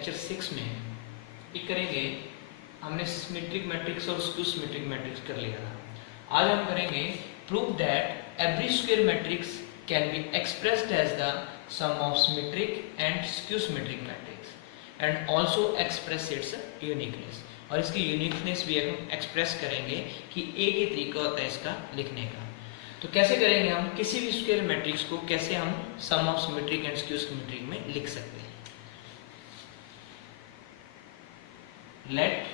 Lecture 6 में ये करेंगे। हमने सिमेट्रिक मैट्रिक्स और स्क्यू सिमेट्रिक मैट्रिक्स कर लिया था। आज हम करेंगे prove that every square matrix can be expressed as the sum of symmetric and skew symmetric matrix and also express its uniqueness. और इसकी यूनिकनेस भी हम एक्सप्रेस करेंगे कि एक ही तरीका होता है इसका लिखने का। तो कैसे करेंगे हम किसी भी स्क्वायर मैट्रिक्स को, कैसे हम sum of symmetric and skew symmetric में लिख सकते हैं। लेट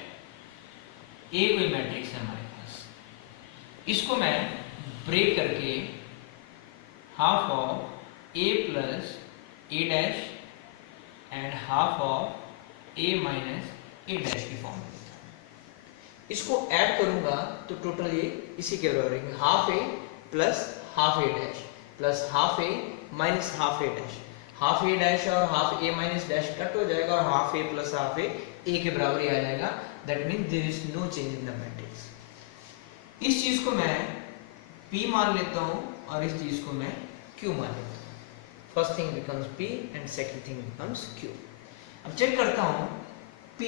ए कोई मैट्रिक्स है हमारे पास, इसको मैं ब्रेक करके half of A plus A dash and half of A minus A dash की फॉर्म में लिखा है। इसको ऐड करूंगा तो टोटल ये इसी के बराबर है, half A plus half A dash plus half A minus half A dash. Half A dash और half A minus dash cut हो जाएगा और half A plus half A के बराबर ही आ जाएगा। That means there is no change in the matrix. इस चीज को मैं P मान लेता हूं और इस चीज को मैं Q मान लेता हूं। First thing becomes P and second thing becomes Q। अब चेक करता हूं P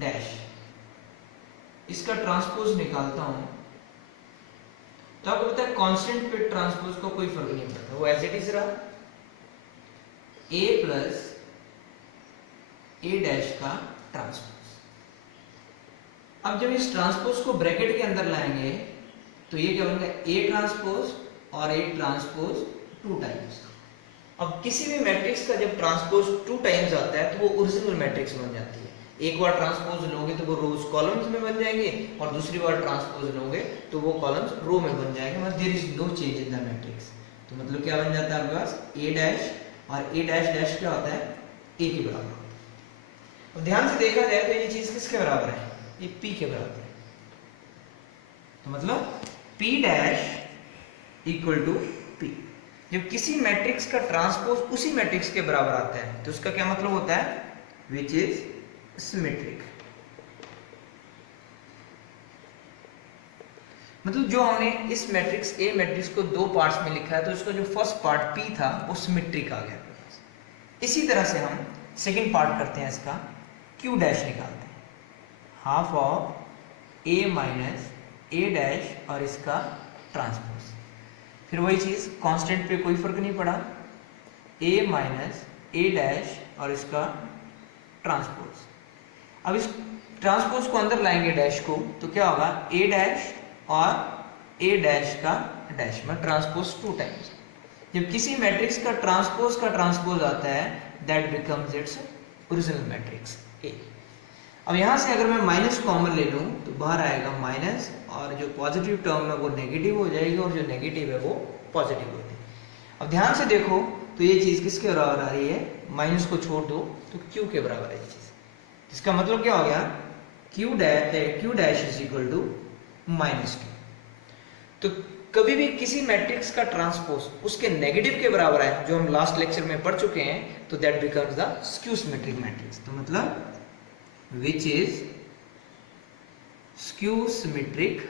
डैश, इसका ट्रांसपोज निकालता हूं तो आपको पता है कांस्टेंट पे ट्रांसपोज को कोई फर्क नहीं पड़ता, वो एज इट इज रहा। A प्लस ए डैश का ट्रांसपोज। अब जब इस ट्रांसपोज को ब्रैकेट के अंदर लाएंगे तो ये क्या बनेगा, ए ट्रांसपोज और ए ट्रांसपोज 2 टाइम्स। अब किसी भी मैट्रिक्स का जब ट्रांसपोज 2 टाइम्स आता है तो वो ओरिजिनल मैट्रिक्स बन जाती है। एक बार ट्रांसपोज लोगे तो वो रोज कॉलम्स में बन जाएंगे और दूसरी बार ट्रांसपोज लोगे तो वो कॉलम्स रो में बन जाएंगे। मतलब there is no change in the matrix. तो मतलब क्या बन जाता है आपके पास, ए डैश और ए डैश डैश क्या होता है, ए के बराबर होता है। अब ध्यान से देखा जाए तो ये चीज किसके बराबर है, ये P के बराबर है। तो मतलब P dash equal to P। जब किसी मैट्रिक्स का ट्रांसपोज उसी मैट्रिक्स के बराबर आता है तो उसका क्या मतलब होता है, विच इज सिमेट्रिक। मतलब जो हमने इस मैट्रिक्स ए मैट्रिक्स को 2 पार्ट्स में लिखा है तो उसका जो फर्स्ट पार्ट P था वो सिमेट्रिक आ गया। इसी तरह से हम सेकंड पार्ट करते हैं, इसका Q डैश निकालते हैं, half of A minus A dash और इसका ट्रांसपोज। फिर वही चीज, कांस्टेंट पे कोई फर्क नहीं पड़ा, ए माइनस ए डैश और इसका ट्रांसपोज। अब इस ट्रांसपोज को अंदर लाएंगे डैश को तो क्या होगा, ए डैश और ए डैश का डैश में ट्रांसपोज 2 टाइम्स। जब किसी मैट्रिक्स का ट्रांसपोज आता है that becomes its original matrix A. अब यहां से अगर मैं माइनस कॉमन ले लूं तो बाहर आएगा माइनस और जो पॉजिटिव टर्म है वो नेगेटिव हो जाएगी और जो नेगेटिव है वो पॉजिटिव हो जाएगी। अब ध्यान से देखो तो ये चीज किसके बराबर आ रही है, माइनस को छोड़ दो तो Q के बराबर है ये चीज। इसका मतलब क्या हो गया, Q dash is equal to minus Q। तो कभी भी किसी मैट्रिक्स का ट्रांसपोज उसके नेगेटिव के बराबर है, जो हम लास्ट लेक्चर में पढ़ चुके हैं, तो that becomes the skew symmetric matrix. तो मतलब which is skew symmetric।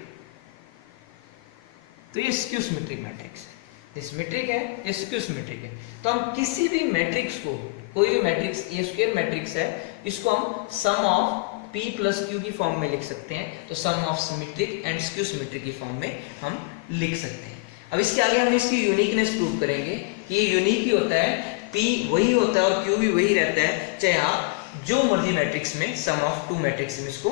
तो ये स्क्यू सिमेट्रिक मैट्रिक्स है, ये सिमेट्रिक है, ये स्क्यू सिमेट्रिक है। तो हम किसी भी मैट्रिक्स को, कोई भी मैट्रिक्स, ये स्क्वायर मैट्रिक्स है, इसको हम sum of P plus Q की फॉर्म में लिख सकते हैं। तो sum of symmetric and skew symmetric की फॉर्म में हम लिख सकते हैं। अब इसके आगे हम इसकी यूनिकनेस प्रूव करेंगे कि ये यूनिक ही होता है, P वही होता है और Q भी वही रहता है, चाहे आप जो मर्जी मैट्रिक्स में सम ऑफ 2 मैट्रिक्स में इसको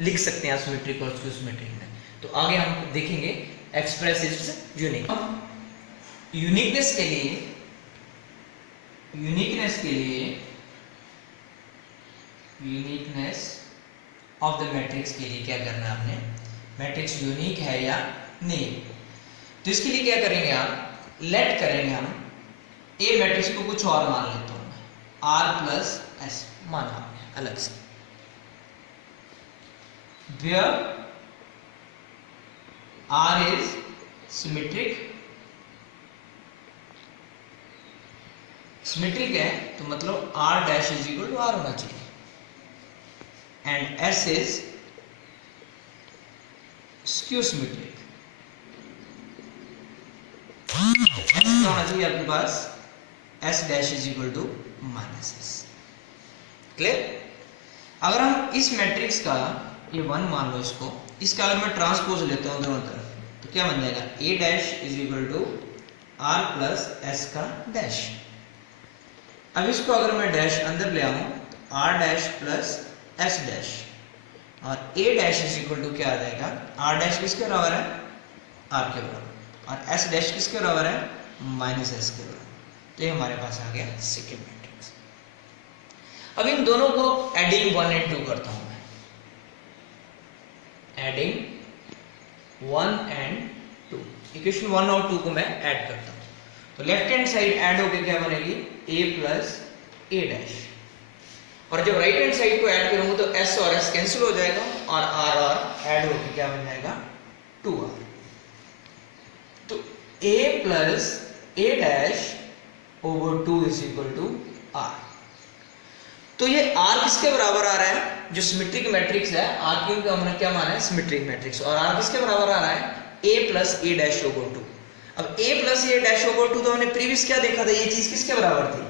लिख सकते हैं, सिमेट्रिक और स्क्यू सिमेट्रिक में। तो आगे हम देखेंगे एक्सप्रेस इट्स यूनिक। यूनिकनेस के लिए यूनिकनेस ऑफ द मैट्रिक्स के लिए क्या करना है आपने, मैट्रिक्स यूनिक है या नहीं। तो इसके लिए क्या करेंगे आप, लेट करेंगे हम ए मैट्रिक्स को कुछ और मान लेता हूं, R प्लस एस माना अलग से, where R is symmetric है तो मतलब R dash is equal to R होना चाहिए and S is skew symmetric. होना चाहिए आपके पास S dash is equal to minus S. Clear? अगर हम इस मैट्रिक्स का ये 1 मान लो इसको, इसका अगर मैं ट्रांसपोज लेता हूँ दोनों तरफ तो क्या बन जाएगा, A dash is equal to R plus S का डैश। अब इसको अगर मैं डैश अंदर ले आऊँ तो R dash plus S dash, और A dash is equal to क्या आ जाएगा, आर डैश किसके बराबर है, आर के बराबर, और एस डैश किसके बराबर है, माइनस एस के बराबर। तो ये हमारे पास आ गया सेकेंड मैट्रिक्स। अब इन दोनों को एडिंग 1 एंड 2 करता हूं मैं, एडिंग 1 एंड 2, इक्वेशन 1 और 2 को मैं ऐड करता हूं। तो लेफ्ट हैंड साइड ऐड होकर क्या बनेगी, a प्लस ए डैश, और जब राइट हैंड साइड को ऐड करूंगा तो s और s कैंसिल हो जाएगा, और r और ऐड होकर क्या बन जाएगा, 2r। तो a plus A dash over 2 is equal to r। तो ये r किसके बराबर आ रहा है, जो सिमेट्रिक मैट्रिक्स है, r क्योंकि हमने क्या माना है, सिमेट्रिक मैट्रिक्स, और r किसके बराबर आ रहा है, a plus A dash over 2। अब a plus A dash over 2 तो हमने प्रीवियस क्या देखा था, ये चीज किसके बराबर थी,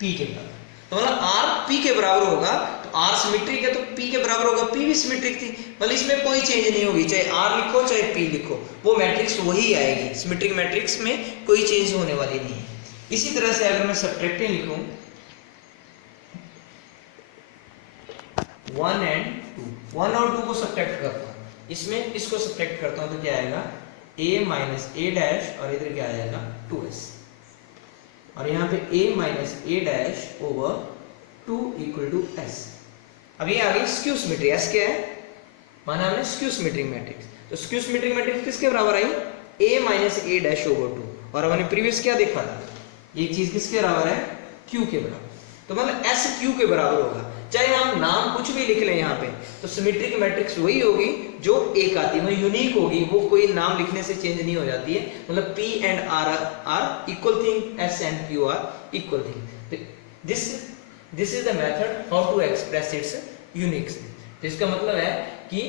p के बराबर। तो मतलब r p के बराबर होगा, तो r सिमेट्रिक है तो p के बराबर होगा, p भी सिमेट्रिक थी, मतलब इसमें कोई चेंज नहीं होगी, चाहे r लिखो चाहे p लिखो, वो मैट्रिक्स वही आएगी, सिमेट्रिक मैट्रिक्स में कोई चेंज होने वाली नहीं है। इसी तरह से अगर मैं सब्ट्रैक्टिंग लिखूं 1 एंड 2, 1 और 2 को सब्ट्रैक्ट करता हूं, इसमें इसको सब्ट्रैक्ट करता हूं तो क्या आएगा, a माइनस ए डैश, और इधर क्या आ जाएगा 2s, और यहाँ पे a minus A dash over 2 equal to s। अब ये आ गई स्क्यू सिमेट्री, s क्या है, माना हमने स्क्यू सिमेट्रिक मैट्रिक्स। तो स्क्यू सिमेट्रिक मैट्रिक्स किसके बराबर आई, a minus A dash over 2, और हमने प्रीवियस क्या देखा था, ये चीज किसके बराबर है, q के बराबर। तो मतलब s q के बराबर होगा, चाहे हम नाम कुछ भी लिख लें यहाँ पे, तो सिमेट्रिक मैट्रिक्स वही होगी जो एक आती है, वो यूनिक होगी, वो कोई नाम लिखने से चेंज नहीं हो जाती है। मतलब p and r are equal thing, s and q are equal thing. This is the method how to express its unique. तो इसका मतलब है कि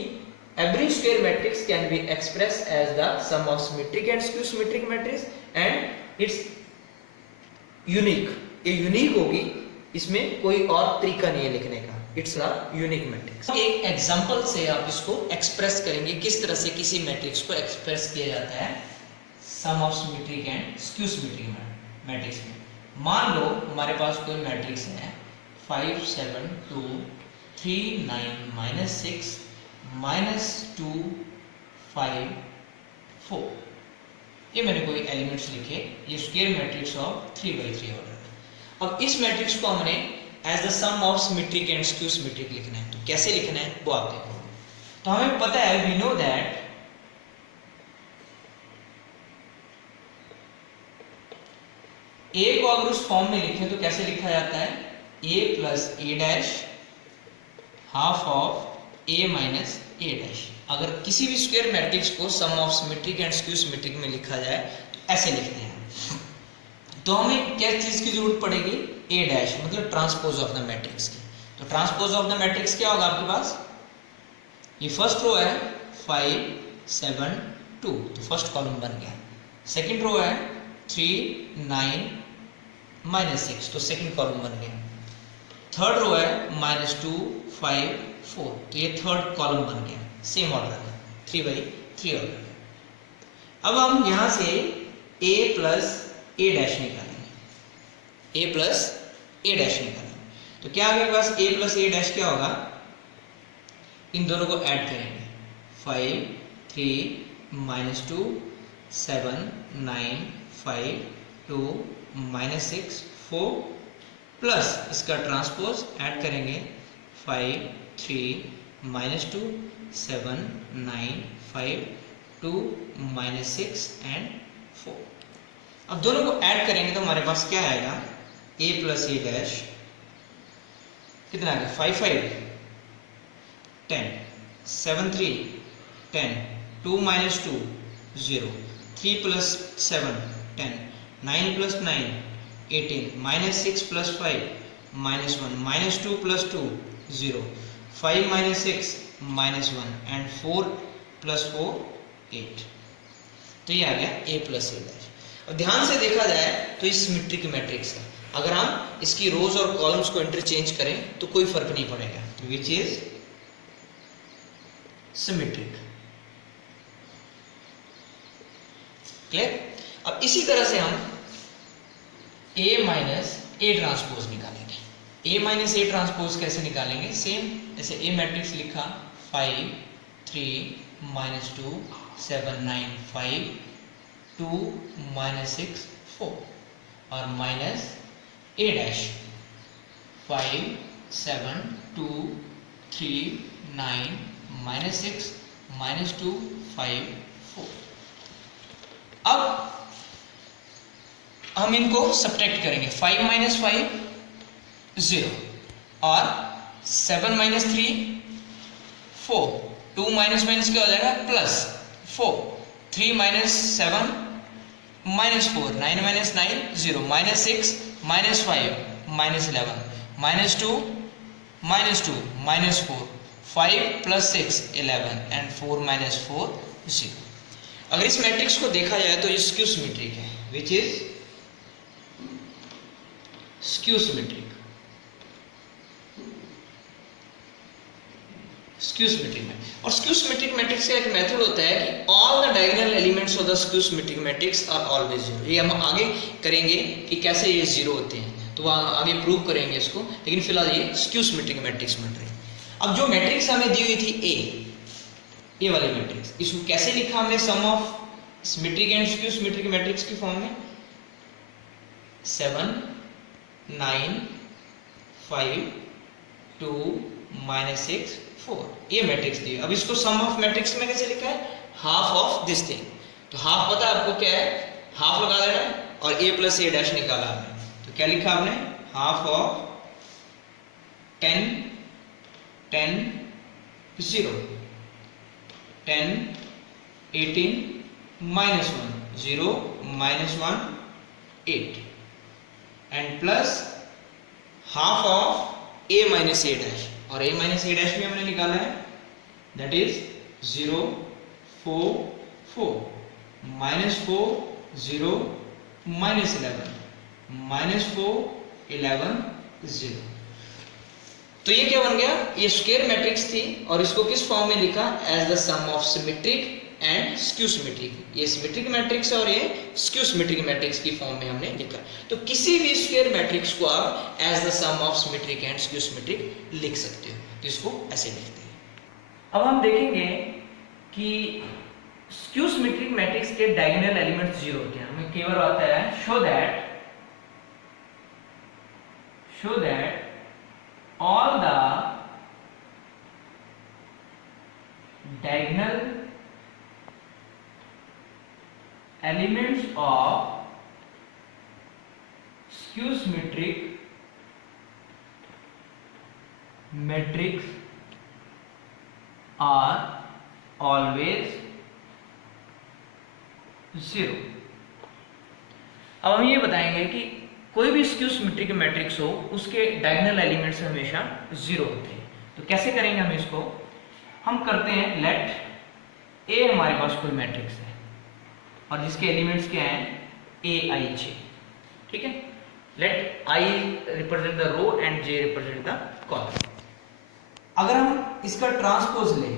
every square matrix can be expressed as the sum of symmetric and skew symmetric matrix and it's unique। ये unique होगी, इसमें कोई और तरीका नहीं है लिखने का, इट्स अ यूनिक मैट्रिक्स। एक एग्जांपल से आप इसको एक्सप्रेस करेंगे, किस तरह से किसी मैट्रिक्स को एक्सप्रेस किया जाता है sum of symmetric and skew symmetric matrix में। मान लो हमारे पास कोई मैट्रिक्स है 5 7 2 3 9 -6 -2 5 4, ये मैंने कोई एलिमेंट्स लिखे, ये स्क्वायर मैट्रिक्स ऑफ 3/3 ऑर्डर। अब इस मैट्रिक्स को हमने as the sum of symmetric and skew symmetric लिखना है, तो कैसे लिखना है वो आप देखो। तो हमें पता है, वी नो दैट ए को अगर उस फॉर्म में लिखें तो कैसे लिखा जाता है, a plus A dash half of a minus A dash. अगर किसी भी स्क्वायर मैट्रिक्स को sum of symmetric and skew symmetric में लिखा जाए तो ऐसे लिखते हैं। तो हमें क्या चीज की जरूरत पड़ेगी, a डैश, मतलब ट्रांसपोज ऑफ द मैट्रिक्स की। तो ट्रांसपोज ऑफ द मैट्रिक्स क्या होगा आपके पास, ये फर्स्ट रो है 5 7 2, तो फर्स्ट कॉलम बन गया। सेकंड रो है 3 9 -6, तो सेकंड कॉलम बन गया। थर्ड रो है -2 5 4, तो ये थर्ड कॉलम बन गया, सेम ऑर्डर है 3/3 ऑर्डर। अब हम यहां से a प्लस ए डैश निकालेंगे, a प्लस ए डैश निकालेंगे। तो क्या हमारे पास a प्लस ए डैश क्या होगा, इन दोनों को ऐड करेंगे 5 3 -2 7 9 5 2 -6 4 प्लस इसका ट्रांसपोज ऐड करेंगे 5 3 -2 7 9 5 2 -6 एंड 4। अब दोनों को ऐड करेंगे तो हमारे पास क्या आएगा, a प्लस ए डैश कितना आएगा 5 5 10 7 3 10 2 -2 0 3 plus 7 10 9 plus 9 18 -6 plus 5 -1 -2 plus 2 0 5 -6 -1 and 4 plus 4 8। तो ये आ गया a प्लस ए डैश। अब ध्यान से देखा जाए तो ये सिमेट्रिक मैट्रिक्स है। अगर हम इसकी रोज और कॉलम्स को इंटरचेंज करें तो कोई फर्क नहीं पड़ेगा, विच इज सिमेट्रिक। क्लियर? अब इसी तरह से हम A माइनस ए ट्रांसपोज निकालेंगे। A माइनस ए ट्रांसपोज कैसे निकालेंगे? सेम जैसे A मैट्रिक्स लिखा 5 3 माइनस 2 7 9 5 2 माइनस 6 4 और minus A dash 5 7 2 3 9 minus 6 minus 2 5 4। अब हम इनको सब्ट्रैक्ट करेंगे। 5 माइनस 5 0 और 7 माइनस 3 4, 2 माइनस माइनस क्या हो जाएगा plus 4, 3 minus 7 minus 4, 9 minus 9 0, minus 6 minus 5 minus 11 minus 2 minus 2 minus 4, 5 plus 6 11 and 4 minus 4 0। अगर इस मैट्रिक्स को देखा जाए तो ये स्क्यू सिमेट्रिक है, which is skew symmetric. Skew symmetric में और स्क्यू सिमेट्रिक मैट्रिक्स का एक मेथड होता है कि all the diagonal elements of the skew symmetric matrix are always zero. ये हम आगे करेंगे कि कैसे ये जीरो होते हैं, तो वहाँ आगे प्रूव करेंगे इसको, लेकिन फिलहाल ये स्क्यू सिमेट्रिक मैट्रिक्स बन रहे हैं। अब जो मैट्रिक्स हमें दी हुई थी ए वाली मैट्रिक्स, इसको कैसे लिखा हमने? Sum of symmetric and skew symmetric matrix की फॉर्म में 7 9 5 2 माइनस 6 4, ये मैट्रिक्स दी। अब इसको सम ऑफ मैट्रिक्स में कैसे लिखा है? Half of this thing. तो हाफ पता है आपको क्या है? हाफ लगा देना है और a प्लस ए डैश निकाला आपने, तो क्या लिखा आपने? Half of 10 10 0 10 18 minus 1 0 minus 1 8 and plus half of a minus A dash, और a माइनस ए डैश भी हमने निकाला है, that is 0 4 4 minus 4 0 minus 11 minus 4 11 0। तो ये क्या बन गया? ये स्क्वायर मैट्रिक्स थी और इसको किस फॉर्म में लिखा? As the sum of symmetric and skew symmetric. ये सिमेट्रिक मैट्रिक्स है और ये स्क्यू सिमेट्रिक मैट्रिक्स की फॉर्म में हमने लिखा। तो किसी भी स्क्वायर मैट्रिक्स को आप as the sum of symmetric and skew symmetric लिख सकते हो, तो इसको ऐसे लिखते हैं। अब हम देखेंगे कि स्क्यू सिमेट्रिक मैट्रिक्स के डायगोनल एलिमेंट्स जीरो होते हैं। हमें केवल आता है show that all the diagonal elements of skew symmetric matrix are always zero। अब हम ये बताएंगे कि कोई भी स्क्यू सिमेट्रिक मैट्रिक्स हो उसके डायगोनल एलिमेंट्स हमेशा जीरो होते हैं। तो कैसे करेंगे हम इसको? हम करते हैं लेट ए हमारे पास कोई मैट्रिक्स है और जिसके एलिमेंट्स क्या हैं? ए आई जे। ठीक है, let I represent the row and J represent the column. अगर हम इसका ट्रांसपोज लें,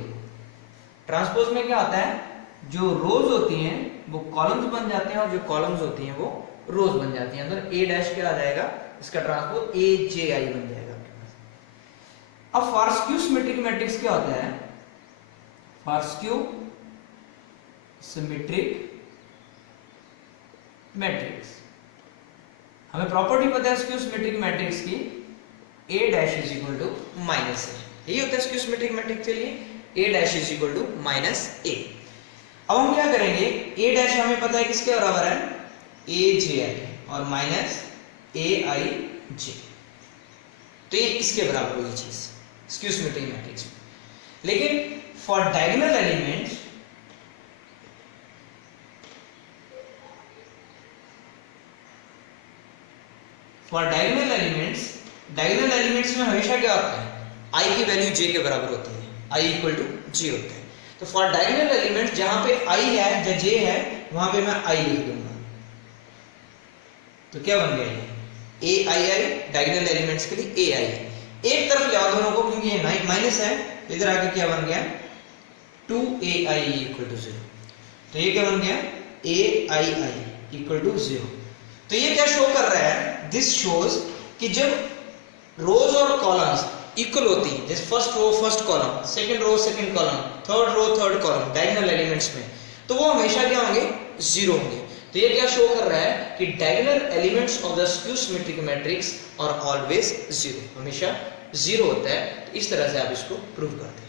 ट्रांसपोज में क्या होता है? जो रोज होती हैं वो कॉलम्स बन जाते हैं और जो कॉलम्स होती हैं वो रोज बन जाती है। अंदर ए डैश क्या आ जाएगा? इसका ट्रांसपोज ए जे आई बन जाएगा आपके पास। अब फॉर स्क्यू सिमेट्रिक मैट्रिक्स क्या होता है? फॉर स्क्यू सिमेट्रिक मैट्रिक्स हमें प्रॉपर्टी पता है स्क्यू सिमेट्रिक मैट्रिक्स की, A dash is equal to minus A. यही होता है स्क्यू सिमेट्रिक मैट्रिक्स के लिए, A dash is equal to minus A. अब हम क्या करेंगे? ए डैश हमें पता है किसके बराबर है? ए जे आई और माइनस ए आई जे, तो ये इसके बराबर होगी चीज स्क्यू सिमेट्रिक मैट्रिक्स में। लेकिन for diagonal elements diagonal elements में हमेशा क्या होता है? आई की वैल्यू जे के बराबर होती है, आई इक्वल टू जे होता है। तो फॉर डायगोनल एलिमेंट्स जहां पे आई है या जे है वहां पे मैं आई लिख दूंगा, तो क्या बन गया ये? ए आई आई डायगोनल एलिमेंट्स के लिए ए आई एक तरफ ले आओ दोनों को, क्योंकि ये माइनस है, इधर आके क्या बन गया 2ai इक्वल टू 0। तो ये क्या बन गया aii इक्वल टू 0। तो ये क्या शो कर रहा है, दिस शोज कि जब रोज और कॉलम्स इक्वल होती है, जैसे first row first column, second row second column, third row third column diagonal elements में, तो वो हमेशा क्या होंगे 0 होंगे। तो ये क्या शो कर रहा है कि diagonal elements of the skew symmetric matrix are always 0, हमेशा 0 होता है। तो इस तरह से आप इसको प्रूव करते हैं।